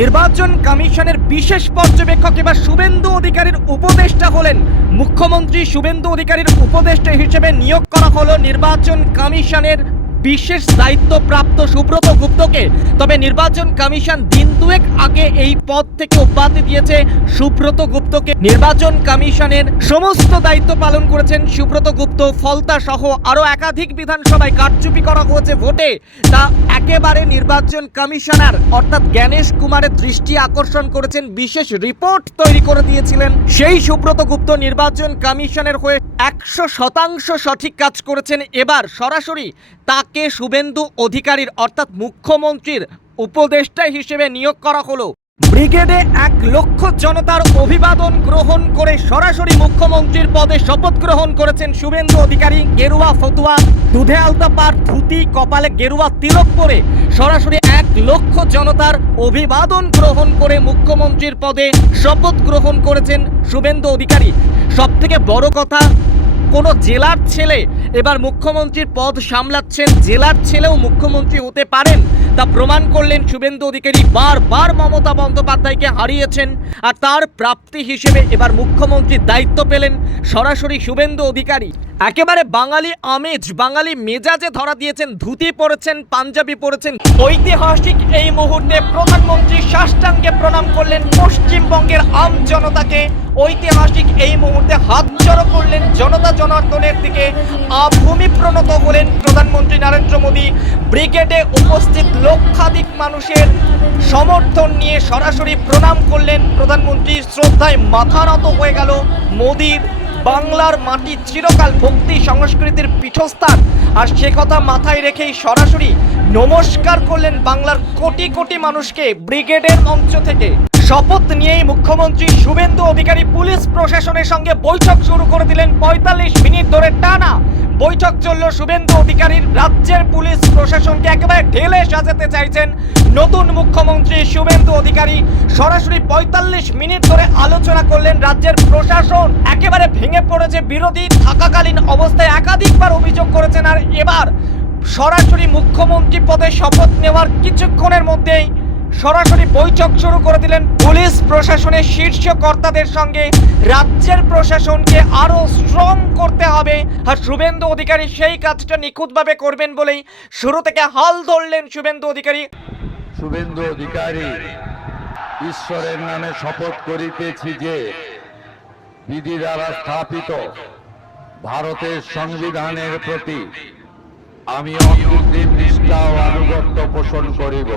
নির্বাচন কমিশনের বিশেষ পর্যবেক্ষক এবার শুভেন্দু অধিকারীর উপদেষ্টা হলেন। মুখ্যমন্ত্রী শুভেন্দু অধিকারীর উপদেষ্টা হিসেবে নিয়োগ করা হলো নির্বাচন কমিশনের বিশেষ দায়িত্বপ্রাপ্ত সুব্রত গুপ্তকে। তবে নির্বাচন কমিশন দিন দুয়েক আগে এই পদ থেকে অব্যাহতি দিয়েছে সুব্রত গুপ্তকে। নির্বাচন কমিশনের সমস্ত দায়িত্ব পালন করেছেন সুব্রত গুপ্ত। ফলতা সহ আরও একাধিক বিধানসভায় কারচুপি করা হয়েছে ভোটে, তা একেবারে নির্বাচন কমিশনার অর্থাৎ জ্ঞানেশ কুমারের দৃষ্টি আকর্ষণ করেছেন। বিশেষ রিপোর্ট তৈরি করে দিয়েছিলেন সেই সুব্রত গুপ্ত নির্বাচন কমিশনের হয়ে 100% সঠিক কাজ করেছেন। এবার সরাসরি তাকে শুভেন্দু অধিকারীর অর্থাৎ মুখ্যমন্ত্রীর উপদেষ্টা হিসেবে নিয়োগ করা হলো। ব্রিগেডে 1 লক্ষ জনতার অভিবাদন গ্রহণ করে সরাসরি মুখ্যমন্ত্রীর পদে শপথ গ্রহণ করেছেন শুভেন্দু অধিকারী। গেরুয়া ফতুয়া, দুধে আলতা পার, ধুতি, কপালে গেরুয়া তিলক পরে সরাসরি 1 লক্ষ জনতার অভিবাদন গ্রহণ করে মুখ্যমন্ত্রীর পদে শপথ গ্রহণ করেছেন শুভেন্দু অধিকারী। সবথেকে বড় কথা, কোনো জেলার ছেলে এবার মুখ্যমন্ত্রীর পদ সামলাচ্ছেন। জেলার ছেলেও মুখ্যমন্ত্রী হতে পারেন, তা প্রমাণ করলেন শুভেন্দু অধিকারী। বারবার মমতা বন্দ্যোপাধ্যায়কে হারিয়েছেন, আর তার প্রাপ্তি হিসেবে এবার মুখ্যমন্ত্রীর দায়িত্ব পেলেন সরাসরি শুভেন্দু অধিকারী। একেবারে বাঙালি আমেজ, বাঙালি মেজাজে ধরা দিয়েছেন। ধুতি পরেছেন, পাঞ্জাবি পরেছেন। ঐতিহাসিক এই মুহূর্তে প্রধানমন্ত্রী সাষ্টাঙ্গে প্রণাম করলেন পশ্চিমবঙ্গের আম জনতাকে। ঐতিহাসিক এই মুহূর্তে হাত জড়ো করলেন জনতা জনার্দনের দিকে। ভূমি প্রণত হলেন প্রধানমন্ত্রী নরেন্দ্র মোদী। ব্রিগেডে উপস্থিত লক্ষাধিক মানুষের সমর্থন নিয়ে সরাসরি প্রণাম করলেন প্রধানমন্ত্রী। শ্রদ্ধায় মাথা নত হয়ে গেল মোদীর। বাংলার মাটি চিরকাল ভক্তি সংস্কৃতির পীঠস্থান, আর সে কথা মাথায় রেখেই সরাসরি নমস্কার করলেন বাংলার কোটি কোটি মানুষকে ব্রিগেডের মঞ্চ থেকে। শপথ নিয়েই মুখ্যমন্ত্রী শুভেন্দু অধিকারী পুলিশ প্রশাসনের সঙ্গে বৈঠক শুরু করে দিলেন। 45 মিনিট ধরে টানা বৈঠক চলল শুভেন্দু অধিকারীর। রাজ্যের পুলিশ প্রশাসনকে একেবারে ঢেলে সাজাতে চাইছেন নতুন মুখ্যমন্ত্রী শুভেন্দু অধিকারী। সরাসরি 45 মিনিট ধরে আলোচনা করলেন। রাজ্যের প্রশাসন একেবারে ভেঙে পড়েছে। বিরোধী থাকাকালীন অবস্থায় একাধিকবার অভিযোগ করেছেন, আর এবার সরাসরি মুখ্যমন্ত্রী পদে শপথ নেওয়ার কিছুক্ষণের মধ্যেই সরাসরি বৈঠক শুরু করে দিলেন পুলিশ প্রশাসনের শীর্ষ কর্তাদের সঙ্গে। রাজ্যের প্রশাসনকে আরো স্ট্রং করতে হবে, আর শুভেন্দু অধিকারী সেই কাজটা নিখুঁতভাবে করবেন বলেই শুরু থেকে হাল ধরলেন শুভেন্দু অধিকারী। শুভেন্দু অধিকারী, ঈশ্বরের নামে শপথ করিতেছি যে বিধি দ্বারা স্থাপিত ভারতের সংবিধানের প্রতি আমি অকৃত্রিম নিষ্ঠা ও আনুগত্য পোষণ করিব।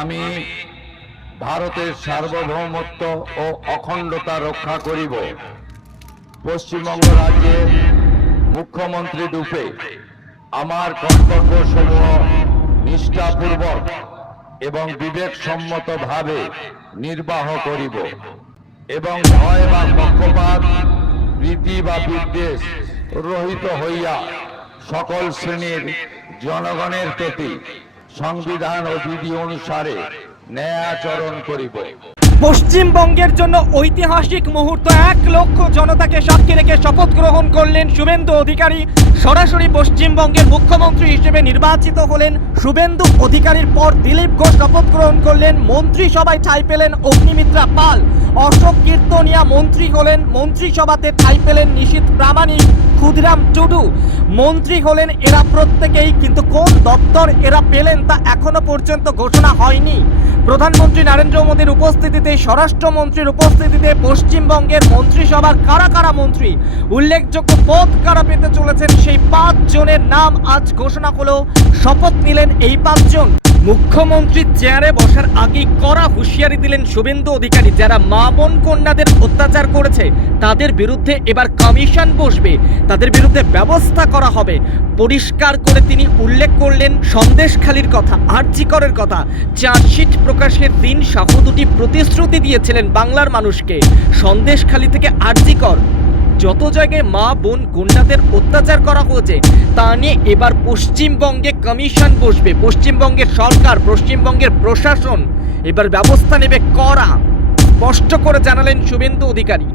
আমি ভারতের সার্বভৌমত্ব ও অখণ্ডতা রক্ষা করিব। পশ্চিমবঙ্গ রাজ্যের মুখ্যমন্ত্রী রূপে আমার কর্তব্যসমূহ নিষ্ঠাপূর্বক এবং বিবেকসম্মতভাবে নির্বাহ করিব এবং ভয় বা পক্ষপাত, রীতি বা বিদ্বেষ রহিত হইয়া সকল শ্রেণীর জনগণের প্রতি সংবিধান ও বিধি অনুসারে ন্যায় আচরণ করিব। পশ্চিমবঙ্গের জন্য ঐতিহাসিক মুহূর্ত। 1 লক্ষ জনতাকে সাক্ষী রেখে শপথ গ্রহণ করলেন শুভেন্দু অধিকারী। সরাসরি পশ্চিমবঙ্গের মুখ্যমন্ত্রী হিসেবে নির্বাচিত হলেন শুভেন্দু অধিকারীর পর দিলীপ ঘোষ শপথ গ্রহণ করলেন। মন্ত্রিসভায় ঠাঁই পেলেন অগ্নিমিত্রা পাল। অশোক কীর্তনিয়া মন্ত্রী হলেন। মন্ত্রিসভাতে ঠাঁই পেলেন নিশীথ প্রামাণিক, ক্ষুদিরাম টুডু মন্ত্রী হলেন। এরা প্রত্যেকেই কিন্তু কোন দপ্তর এরা পেলেন তা এখনো পর্যন্ত ঘোষণা হয়নি। প্রধানমন্ত্রী নরেন্দ্র মোদীর উপস্থিতিতে, স্বরাষ্ট্রমন্ত্রীর উপস্থিতিতে পশ্চিমবঙ্গের মন্ত্রিসভার কারা কারা মন্ত্রী, উল্লেখযোগ্য পদ কারা পেতে চলেছেন, সেই 5 জনের নাম আজ ঘোষণা হলো। শপথ নিলেন এই 5 জন। মুখ্যমন্ত্রীর চেয়ারে বসার আগেই কড়া হুঁশিয়ারি দিলেন শুভেন্দু অধিকারী। যারা মা বোন কন্যাদের অত্যাচার করেছে তাদের বিরুদ্ধে এবার কমিশন বসবে, তাদের বিরুদ্ধে ব্যবস্থা করা হবে। পরিষ্কার করে তিনি উল্লেখ করলেন সন্দেশখালির কথা, আরজি করের কথা। চার্জশিট প্রকাশের দিন সহ 2টি প্রতিশ্রুতি দিয়েছিলেন বাংলার মানুষকে। সন্দেশখালি থেকে আরজি কর, যত জায়গায় মা বোন কন্যাদের অত্যাচার করা হয়েছে তা নিয়ে এবার পশ্চিমবঙ্গে কমিশন বসবে। পশ্চিমবঙ্গের সরকার, পশ্চিমবঙ্গের প্রশাসন এবার ব্যবস্থা নেবে কড়া, স্পষ্ট করে জানালেন শুভেন্দু অধিকারী।